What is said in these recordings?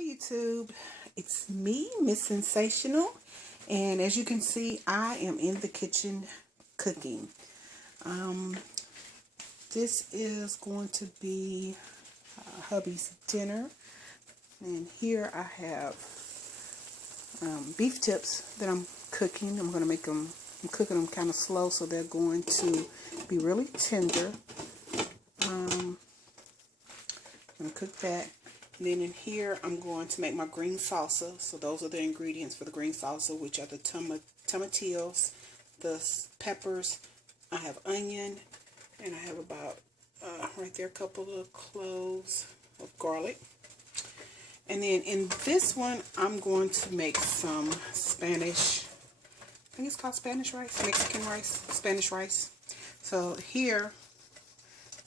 Hi YouTube, it's me, Mssensational, and as you can see, I am in the kitchen cooking. This is going to be hubby's dinner, and here I have beef tips that I'm cooking. I'm going to make them, I'm cooking them kind of slow so they're going to be really tender. I'm going to cook that. And then in here, I'm going to make my green salsa. So those are the ingredients for the green salsa, which are the tomatillos, the peppers. I have onion, and I have about, right there, a couple of cloves of garlic. And then in this one, I'm going to make some Spanish, I think it's called Spanish rice, Mexican rice, Spanish rice. So here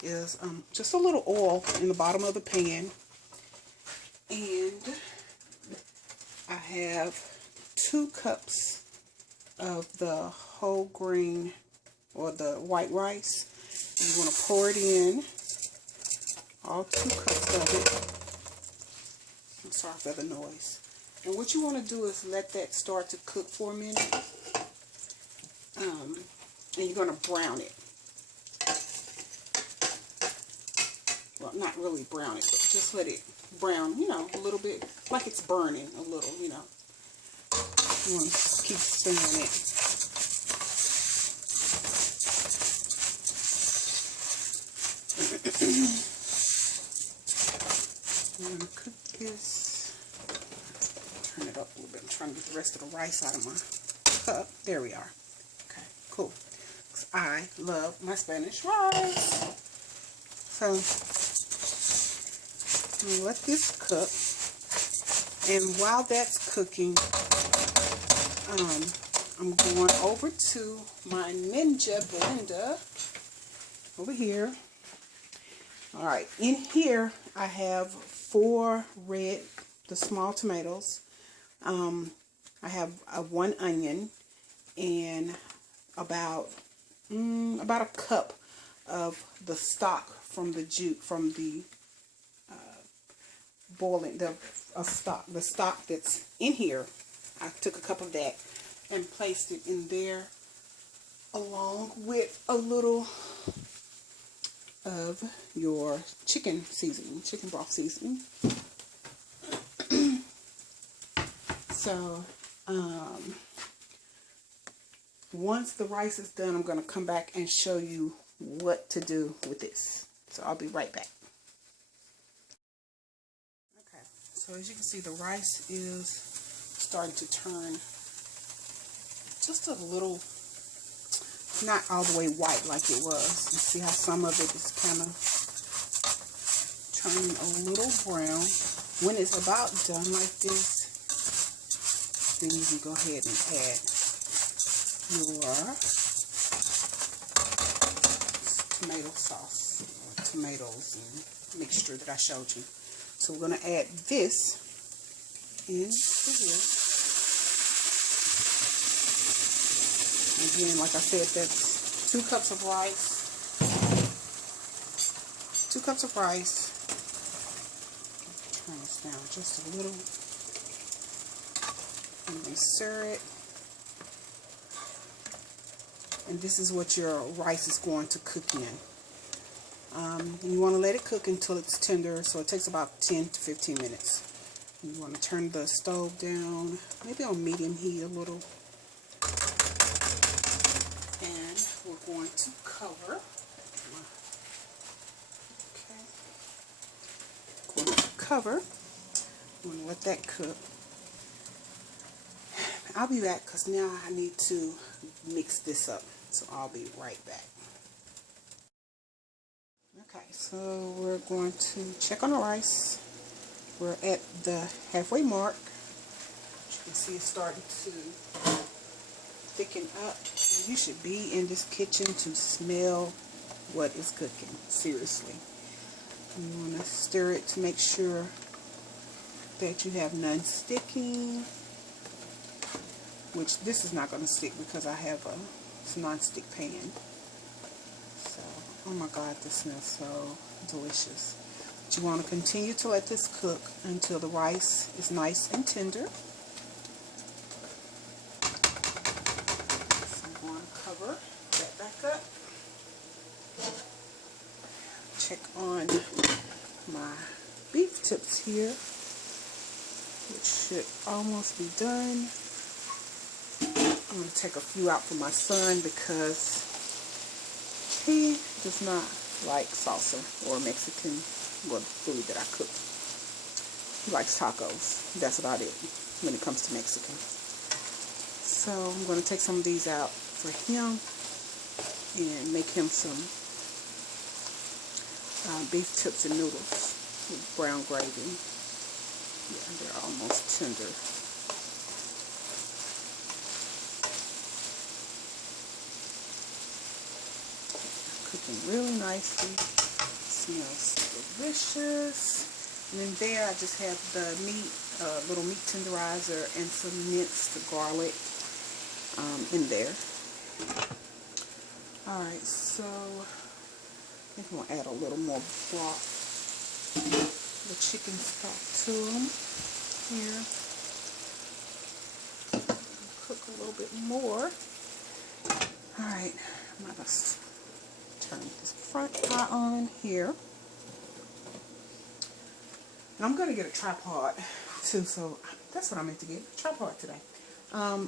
is just a little oil in the bottom of the pan. And I have 2 cups of the whole grain or the white rice. You want to pour it in, all 2 cups of it. I'm sorry for the noise. And what you want to do is let that start to cook for a minute. And you're going to brown it. Well, not really brown it, but just let it brown, you know, a little bit, like it's burning a little, you know. You want to keep stirring it. I'm going to cook this. Turn it up a little bit. I'm trying to get the rest of the rice out of my cup. There we are. Okay, cool. Because I love my Spanish rice. So let this cook, and while that's cooking, I'm going over to my Ninja blender over here. All right, in here I have 4 red, the small tomatoes. I have 1 onion and about a cup of the stock from the boiling, the stock that's in here. I took a cup of that and placed it in there along with a little of your chicken seasoning, chicken broth seasoning. So once the rice is done, I'm going to come back and show you what to do with this. So I'll be right back. So as you can see, the rice is starting to turn just a little, not all the way white like it was. You see how some of it is kind of turning a little brown. When it's about done like this, then you can go ahead and add your tomato sauce, or tomatoes and mixture that I showed you. So we're going to add this into here. Again, like I said, that's 2 cups of rice. 2 cups of rice. Turn this down just a little. And then stir it. And this is what your rice is going to cook in. You want to let it cook until it's tender, so it takes about 10 to 15 minutes. You want to turn the stove down, maybe on medium heat a little. And we're going to cover. Okay. Going to cover. I'm going to let that cook. I'll be back because now I need to mix this up. So I'll be right back. Okay, so we're going to check on the rice. We're at the halfway mark. As you can see, it's starting to thicken up. You should be in this kitchen to smell what is cooking. Seriously. You want to stir it to make sure that you have none sticking. Which this is not going to stick because I have a non-stick pan. So, oh my God, this smells so delicious. But you want to continue to let this cook until the rice is nice and tender. So I'm going to cover that back up. Check on my beef tips here, which should almost be done. I'm going to take a few out for my son because he does not like salsa or Mexican food that I cook. He likes tacos. That's about it when it comes to Mexican. So I'm going to take some of these out for him and make him some beef tips and noodles with brown gravy. Yeah, they're almost tender. Cooking really nicely. Smells delicious. And then there I just have the meat, little meat tenderizer and some minced garlic in there. Alright, so I think I'm going to add a little more broth, the chicken stock to them here. Cook a little bit more. Alright, I'm going to turn this front pot on here. And I'm going to get a tripod too, so that's what I meant to get, a tripod today.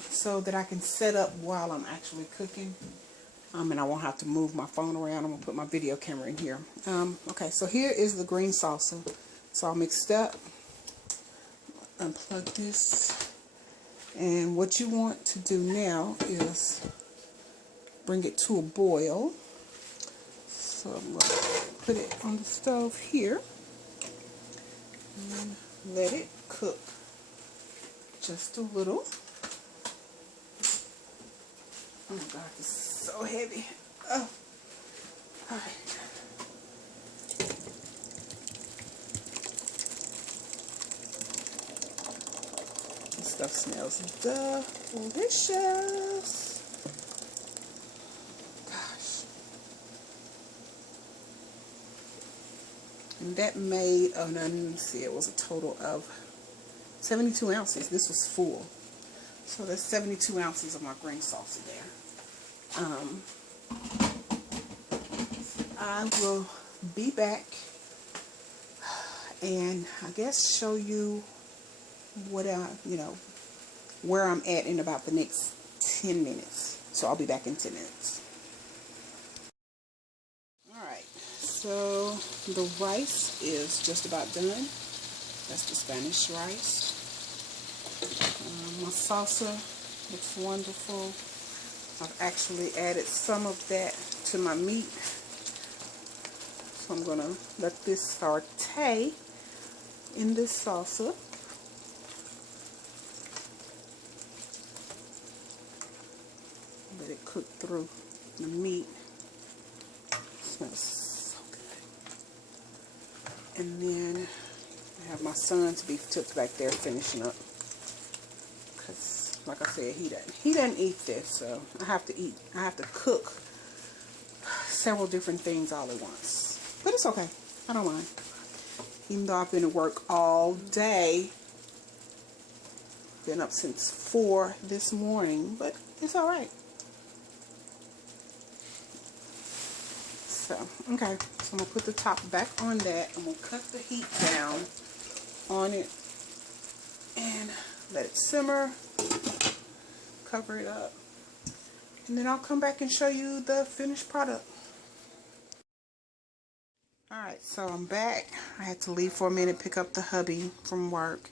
So that I can set up while I'm actually cooking. And I won't have to move my phone around. I'm going to put my video camera in here. Okay, so here is the green salsa. It's all mixed up. Unplug this. And what you want to do now is bring it to a boil. So I'm going to put it on the stove here. And let it cook just a little. Oh my God, this is so heavy. Oh, all right. This stuff smells delicious. Gosh. And that made, oh no, let me see, it was a total of 72 ounces. This was full. So that's 72 ounces of my green salsa there. I will be back and I guess show you what where I'm at in about the next 10 minutes. So I'll be back in 10 minutes. Alright, so the rice is just about done. That's the Spanish rice. My salsa looks wonderful. I've actually added some of that to my meat. So I'm going to let this saute in this salsa. Let it cook through the meat. It smells so good. And then I have my son's beef tips back there finishing up. Because, like I said, he doesn't eat this, so I have to cook several different things all at once. But it's okay. I don't mind. Even though I've been at work all day. Been up since 4 this morning, but it's alright. So, okay. So I'm going to put the top back on that. I'm going to cut the heat down on it and let it simmer. Cover it up. And then I'll come back and show you the finished product. Alright, so I'm back. I had to leave for a minute, pick up the hubby from work.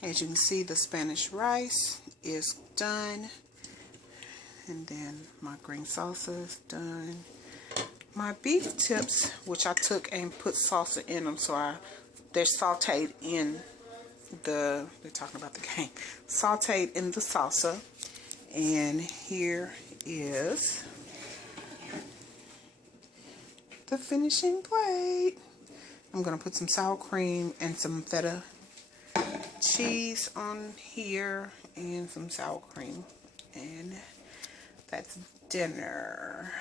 As you can see, the Spanish rice is done. And then my green salsa is done. My beef tips, which I took and put salsa in them, so they're sauteed in they're talking about the game, sauteed in the salsa. And here is the finishing plate. I'm going to put some sour cream and some feta cheese on here and some sour cream. And that's dinner.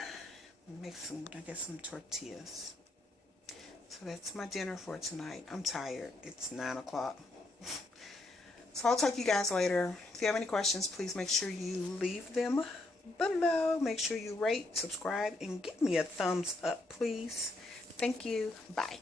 Make some, I guess, some tortillas. So that's my dinner for tonight. I'm tired. It's 9 o'clock. So I'll talk to you guys later. If you have any questions, please make sure you leave them below. Make sure you rate, subscribe, and give me a thumbs up, please. Thank you. Bye.